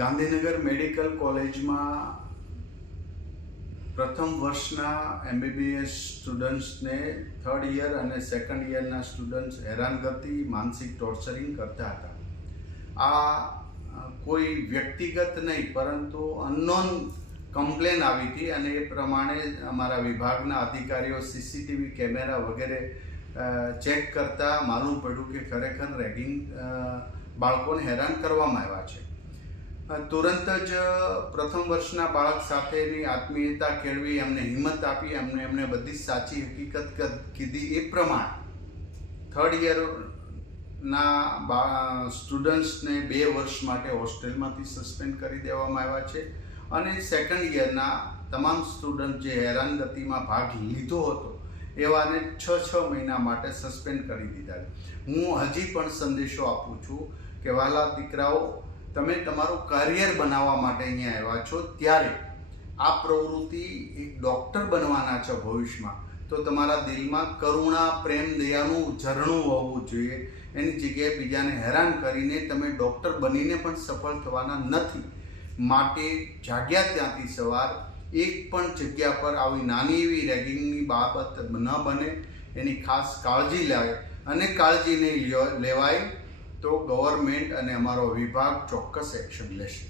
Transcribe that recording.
Gandhinagar medical કોલેજમાં પ્રથમ વર્ષના MBBS સ્ટુડન્ટ્સને થર્ડ યર અને સેકન્ડ યરના સ્ટુડન્ટ્સ હેરાનગતિ માનસિક ટોર્ચરિંગ કરતા હતા. આ કોઈ વ્યક્તિગત નહીં પરંતુ અનનોન કમ્પ્લેન આવી હતી અને એ પ્રમાણે અમારા વિભાગના અધિકારીઓ CCTV કેમેરા વગેરે ચેક કરતા માલુમ પડ્યું કે ખરેખર રેગિંગ બાળકોને હેરાન કરવામાં આવ્યા છે. તુરંત જ પ્રથમ વર્ષના બાળક સાથેની આત્મીયતા કેળવી એમને હિંમત આપી એમને બધી સાચી હકીકત કીધી. એ પ્રમાણે થર્ડ યરના સ્ટુડન્ટ્સને 2 વર્ષ માટે હોસ્ટેલમાંથી સસ્પેન્ડ કરી દેવામાં આવ્યા છે અને સેકન્ડ યરના તમામ સ્ટુડન્ટ જે હેરાનગતિમાં ભાગ લીધો હતો એવાને 6 મહિના માટે સસ્પેન્ડ કરી દીધા. હું હજી પણ સંદેશો આપું છું કે વહાલા દીકરાઓ, તમે તમારું કરિયર બનાવવા માટે અહીંયા આવ્યા છો, ત્યારે આ પ્રવૃત્તિ એક ડૉક્ટર બનવાના છો ભવિષ્યમાં, તો તમારા દિલમાં કરુણા, પ્રેમ, દયાનું ઝરણું હોવું જોઈએ. એની જગ્યાએ બીજાને હેરાન કરીને તમે ડૉક્ટર બનીને પણ સફળ થવાના નથી. માટે જાગ્યા ત્યાંથી સવાર એક પણ જગ્યા પર આવી નાની એવી રેગિંગની બાબત ન બને એની ખાસ કાળજી લેવાય અને કાળજી નહીં લેવાય તો ગવર્મેન્ટ અને અમારો વિભાગ ચોક્કસ એક્શન લેશે.